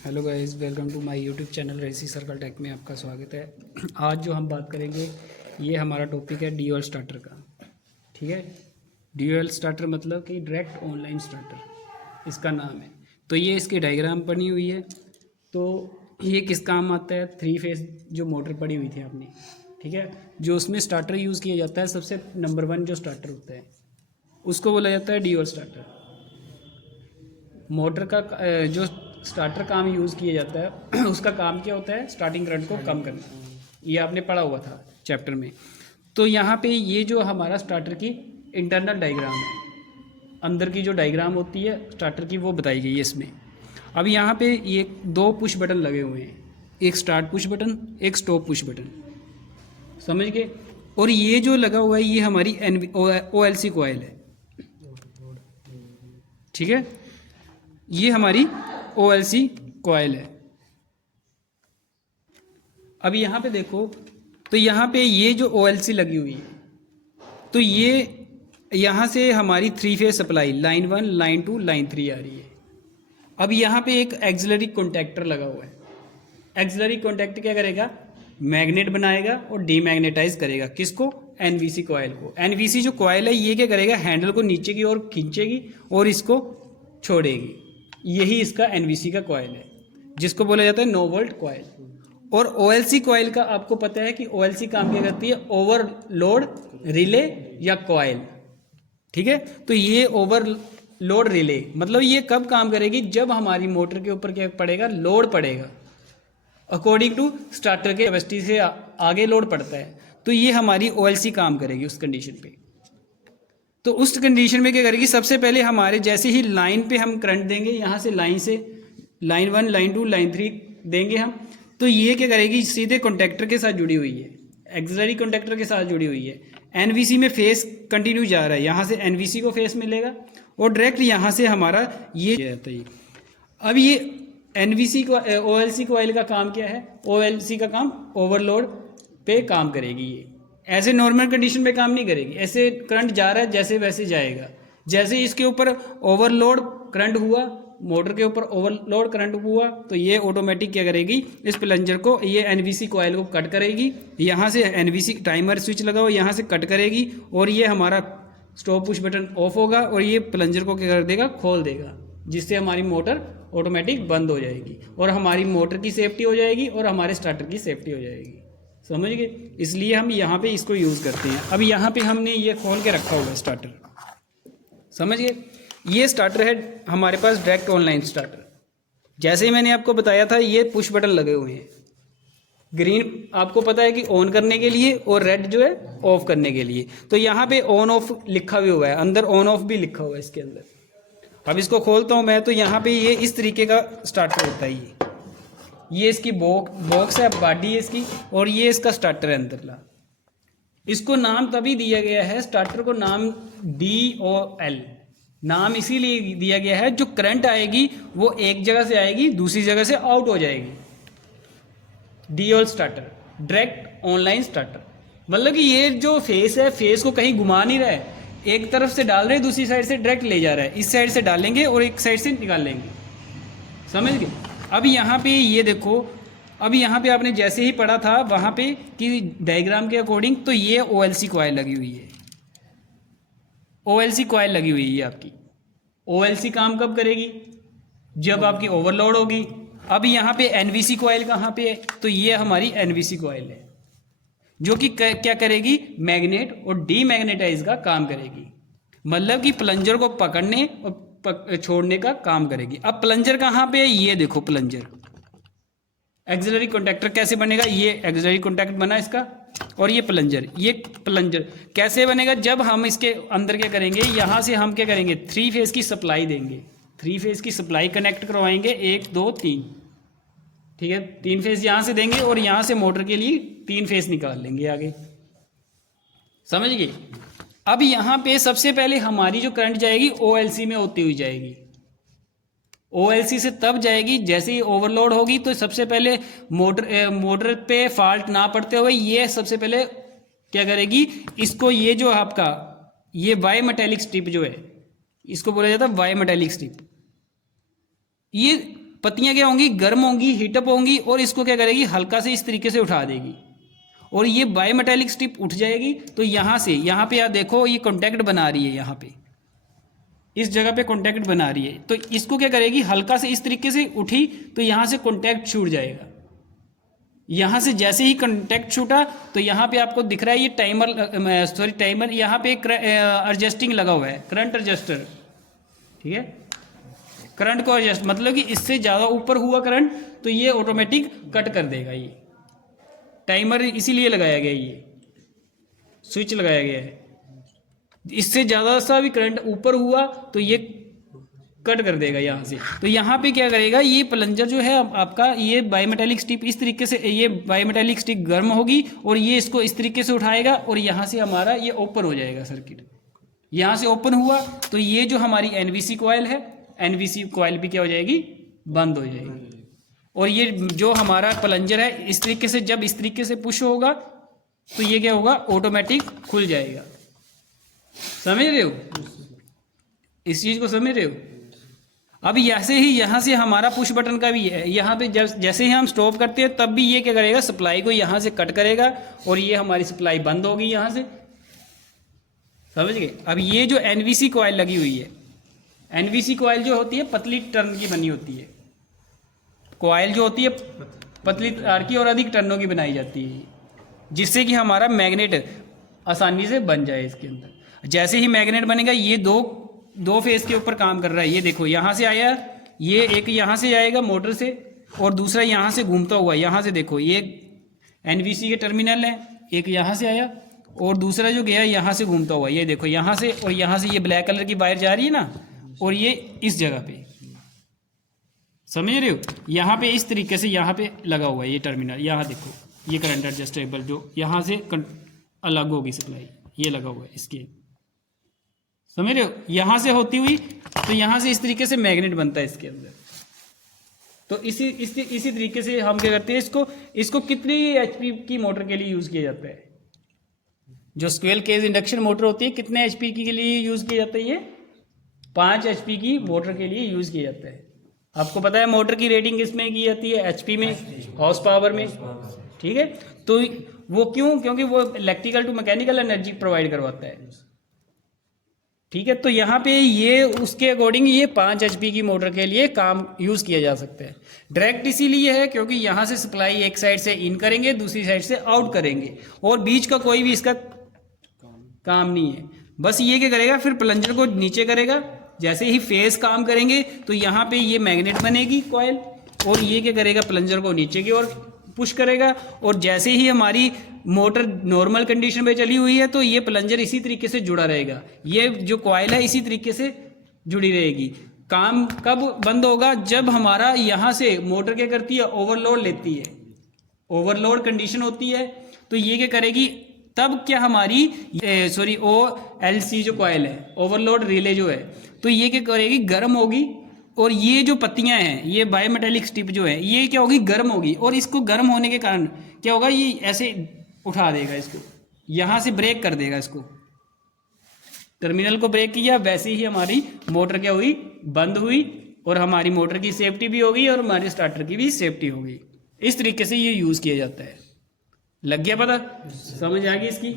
Hello guys, welcome to my YouTube channel racy circle tech में आपका स्वागत है। आज जो हम बात करेंगे ये हमारा टॉपिक है ड्यूअल स्टार्टर का। ठीक है, ड्यूअल स्टार्टर मतलब कि डायरेक्ट ऑनलाइन स्टार्टर इसका नाम है। तो ये इसकी डायग्राम बनी हुई है। तो ये किस काम आता है? 3 फेज जो मोटर पड़ी हुई थी आपने, ठीक है, जो उसमें स्टार्टर यूज़ किया जाता है, सबसे नंबर 1 जो स्टार्टर होता है उसको बोला जाता है ड्यूअल स्टार्टर। मोटर का जो स्टार्टर काम यूज़ किया जाता है उसका काम क्या होता है? स्टार्टिंग करंट को कम करना। ये आपने पढ़ा हुआ था चैप्टर में। तो यहाँ पे ये जो हमारा स्टार्टर की इंटरनल डायग्राम है, अंदर की जो डायग्राम होती है स्टार्टर की, वो बताई गई है इसमें। अब यहाँ पे ये 2 पुश बटन लगे हुए हैं, एक स्टार्ट पुश बटन, एक स्टॉप पुश बटन, समझ गए। और ये जो लगा हुआ है ये हमारी OLC कॉइल है, ठीक है, ये हमारी OLC कॉइल है। अब यहाँ पे देखो, तो यहाँ पे ये जो OLC लगी हुई है, तो ये यहाँ से हमारी 3 phase supply line 1, line 2, line 3 आ रही है। अब यहाँ पे एक एक्सिलरी कॉन्टैक्टर लगा हुआ है। एक्सिलरी कॉन्टैक्टर क्या करेगा? मैग्नेट बनाएगा और डीमैग्नेटाइज करेगा। किसको? NVC कॉइल को। NVC जो कॉइल है ये क्या करेगा? हैंडल को नीचे की ओर खींचेगी और इसको छोड़ेगी। यही इसका NVC का कॉइल है, जिसको बोला जाता है नो वोल्ट कॉइल। और OLC कॉइल का आपको पता है कि OLC काम क्या करती है? ओवरलोड रिले या कॉइल, ठीक है। तो ये ओवरलोड रिले मतलब ये कब काम करेगी? जब हमारी मोटर के ऊपर क्या पड़ेगा? लोड पड़ेगा, अकॉर्डिंग टू स्टार्टर के कैपेसिटी से आगे लोड पड़ता है। तो ये हमारी OLC काम करेगी उस कंडीशन पे। तो उस कंडीशन में क्या करेगी? सबसे पहले हमारे जैसे ही लाइन पे हम करंट देंगे, यहाँ से लाइन 1, लाइन 2, लाइन 3 देंगे हम, तो ये क्या करेगी? सीधे कॉन्टैक्टर के साथ जुड़ी हुई है, एक्सिलरी कॉन्टैक्टर के साथ जुड़ी हुई है। NVC में फेस कंटिन्यू जा रहा है, यहाँ से NVC को फेस मिलेगा और डायरेक्ट यहाँ से हमारा ये रहता है। अब ये NVC को OLC कॉइल का काम क्या है? OLC का काम ओवरलोड पे काम करेगी। ये ऐसे नॉर्मल कंडीशन पे काम नहीं करेगी। ऐसे करंट जा रहा है जैसे वैसे जाएगा। जैसे इसके ऊपर ओवरलोड करंट हुआ, मोटर के ऊपर ओवरलोड करंट हुआ, तो ये ऑटोमेटिक क्या करेगी? इस प्लंजर को, ये NVC कॉइल को कट करेगी। यहाँ से NVC टाइमर स्विच लगा हुआ, यहाँ से कट करेगी और ये हमारा स्टॉप पुश बटन ऑफ होगा और ये प्लंजर को क्या कर देगा? खोल देगा, जिससे हमारी मोटर ऑटोमेटिक बंद हो जाएगी और हमारी मोटर की सेफ्टी हो जाएगी और हमारे स्टार्टर की सेफ्टी हो जाएगी। समझ गए? इसलिए हम यहाँ पे इसको यूज़ करते हैं। अब यहाँ पे हमने ये खोल के रखा हुआ है स्टार्टर, समझ गए। ये स्टार्टर है हमारे पास डायरेक्ट ऑनलाइन स्टार्टर। जैसे ही मैंने आपको बताया था, ये पुश बटन लगे हुए हैं। ग्रीन आपको पता है कि ऑन करने के लिए और रेड जो है ऑफ करने के लिए। तो यहाँ पे ऑन ऑफ लिखा भी हुआ है, अंदर ऑन ऑफ भी लिखा हुआ है इसके अंदर। अब इसको खोलता हूँ मैं, तो यहाँ पे ये इस तरीके का स्टार्टर होता है। ये इसकी बॉक्स है, बॉडी है इसकी, और ये इसका स्टार्टर है अंदरला। इसको नाम तभी दिया गया है, स्टार्टर को नाम DOL नाम इसीलिए दिया गया है, जो करंट आएगी वो एक जगह से आएगी, दूसरी जगह से आउट हो जाएगी। DOL starter, direct online starter, मतलब कि ये जो फेस है, फेस को कहीं घुमा नहीं रहा है, एक तरफ से डाल रहे हैं, दूसरी साइड से डायरेक्ट ले जा रहा है। इस साइड से डालेंगे और एक साइड से निकाल लेंगे, समझ गए। अब यहाँ पे ये देखो, अब यहाँ पे आपने जैसे ही पढ़ा था वहाँ पे कि डायग्राम के अकॉर्डिंग, तो ये OLC कॉइल लगी हुई है। OLC कॉइल लगी हुई है आपकी। OLC काम कब करेगी? जब आपकी ओवरलोड होगी। अब यहाँ पे NVC कॉइल कहाँ पे है? तो ये हमारी NVC कॉइल है, जो कि क्या करेगी? मैग्नेट और डीमैग्नेटाइज का काम करेगी, मतलब कि प्लंजर को पकड़ने और छोड़ने का काम करेगी। अब प्लंजर कहाँ पे है? ये देखो प्लंजर। एक्सिलरी कॉन्टैक्टर कैसे बनेगा? ये एक्सिलरी कॉन्टैक्ट बना इसका, और ये प्लंजर कैसे बनेगा? जब हम इसके अंदर क्या करेंगे, यहाँ से हम क्या करेंगे? 3 फेज की सप्लाई देंगे। 3 फेज की सप्लाई कनेक्ट करवाएंगे, 1 2 3, ठीक है। 3 फेज यहाँ से देंगे और यहाँ से मोटर के लिए 3 फेज निकाल लेंगे आगे, समझ गए। अब यहाँ पे सबसे पहले हमारी जो करंट जाएगी OLC में होती हुई जाएगी। OLC से तब जाएगी जैसे ही ओवरलोड होगी, तो सबसे पहले मोटर पे फॉल्ट ना पड़ते हुए ये सबसे पहले क्या करेगी? इसको, ये जो आपका ये वाई मेटेलिक स्ट्रिप जो है, इसको बोला जाता है वाई मेटेलिक स्ट्रिप। ये पत्तियां क्या होंगी, गर्म होंगी, हीटअप होंगी, और इसको क्या करेगी, हल्का से इस तरीके से उठा देगी, और ये बायोमेटालिक स्ट्रिप उठ जाएगी। तो यहाँ से यहाँ पे आप देखो ये कॉन्टैक्ट बना रही है, यहाँ पे इस जगह पे कॉन्टैक्ट बना रही है। तो इसको क्या करेगी, हल्का से इस तरीके से उठी तो यहाँ से कॉन्टैक्ट छूट जाएगा। यहाँ से जैसे ही कॉन्टैक्ट छूटा तो यहाँ पे आपको दिख रहा है ये टाइमर, यहाँ पे एडजस्टिंग लगा हुआ है, करंट एडजस्टर, ठीक है। करंट को एडजस्ट मतलब कि इससे ज़्यादा ऊपर हुआ करंट तो ये ऑटोमेटिक कट कर देगा। ये टाइमर इसीलिए लगाया गया है, ये स्विच लगाया गया है। इससे ज़्यादा सा भी करंट ऊपर हुआ तो ये कट कर देगा यहाँ से। तो यहाँ पे क्या करेगा, ये प्लंजर जो है आपका, ये बायोमेटालिक स्ट्रिप इस तरीके से, ये बायोमेटालिक स्ट्रिप गर्म होगी और ये इसको इस तरीके से उठाएगा और यहाँ से हमारा ये ओपन हो जाएगा सर्किट। यहाँ से ओपन हुआ तो ये जो हमारी एनवीसी कॉइल है, एनवीसी कॉइल भी क्या हो जाएगी, बंद हो जाएगी। और ये जो हमारा प्लंजर है इस तरीके से, जब इस तरीके से पुश होगा तो ये क्या होगा, ऑटोमेटिक खुल जाएगा। समझ रहे हो, इस चीज को समझ रहे हो। अब ऐसे ही यहाँ से हमारा पुश बटन का भी है, यहाँ पे जैसे ही हम स्टॉप करते हैं तब भी ये क्या करेगा, सप्लाई को यहाँ से कट करेगा और ये हमारी सप्लाई बंद होगी यहाँ से। समझ गए। अब ये जो एनवीसी कॉइल लगी हुई है, एनवीसी कॉइल जो होती है पतली टर्न की बनी होती है, कॉइल जो होती है पतली तार की और अधिक टर्नों की बनाई जाती है, जिससे कि हमारा मैग्नेट आसानी से बन जाए इसके अंदर। जैसे ही मैग्नेट बनेगा ये दो फेस के ऊपर काम कर रहा है। ये देखो यहाँ से आया, ये एक यहाँ से आएगा मोटर से और दूसरा यहाँ से घूमता हुआ, यहाँ से देखो ये एनवीसी के टर्मिनल है, एक यहाँ से आया और दूसरा जो गया यहाँ से घूमता हुआ, ये देखो यहाँ से, और यहाँ से ये ब्लैक कलर की वायर जा रही है ना, और ये इस जगह पे, समझ रहे हो, यहाँ पे इस तरीके से यहाँ पे लगा हुआ है ये टर्मिनल। यहाँ देखो ये करंट एडजस्टेबल जो यहाँ से अलग होगी सप्लाई, ये लगा हुआ है इसके, समझ रहे हो। यहाँ से होती हुई तो यहाँ से इस तरीके से मैग्नेट बनता है इसके अंदर। तो इसी तरीके से हम क्या करते हैं, इसको कितनी एचपी की मोटर के लिए यूज किया जाता है, जो स्क्वेल केज इंडक्शन मोटर होती है कितने एचपी के लिए यूज किया जाता है, ये 5 एचपी की मोटर के लिए यूज किया जाता है। आपको पता है मोटर की रेटिंग किसमें की जाती है, एचपी में, हॉर्स पावर में, ठीक है। तो वो क्यों, क्योंकि वो electrical to mechanical energy provide करवाता है, ठीक है। तो यहाँ पे ये उसके अकॉर्डिंग ये 5 एचपी की मोटर के लिए काम यूज किया जा सकता है। डायरेक्ट इसीलिए है क्योंकि यहाँ से सप्लाई एक साइड से इन करेंगे, दूसरी साइड से आउट करेंगे, और बीच का कोई भी इसका काम नहीं है। बस ये क्या करेगा, फिर प्लंजर को नीचे करेगा, जैसे ही फेस काम करेंगे तो यहाँ पे ये मैग्नेट बनेगी कॉइल, और ये क्या करेगा, प्लंजर को नीचे की ओर पुश करेगा। और जैसे ही हमारी मोटर नॉर्मल कंडीशन पे चली हुई है तो ये प्लंजर इसी तरीके से जुड़ा रहेगा, ये जो कॉइल है इसी तरीके से जुड़ी रहेगी। काम कब बंद होगा, जब हमारा यहाँ से मोटर क्या करती है, ओवरलोड लेती है, ओवरलोड कंडीशन होती है तो ये क्या करेगी, तब क्या हमारी OLC जो कॉइल है, ओवरलोड रिले जो है, तो ये क्या करेगी, गर्म होगी, और ये जो पत्तियां हैं, ये बायोमेटालिक स्ट्रिप जो है, ये क्या होगी, गर्म होगी, और इसको गर्म होने के कारण क्या होगा, ये ऐसे उठा देगा, इसको यहाँ से ब्रेक कर देगा, इसको टर्मिनल को ब्रेक किया, वैसे ही हमारी मोटर क्या हुई, बंद हुई, और हमारी मोटर की सेफ्टी भी होगी और हमारे स्टार्टर की भी सेफ्टी होगी। इस तरीके से ये यूज़ किया जाता है। लग गया पता, समझ आ गई इसकी।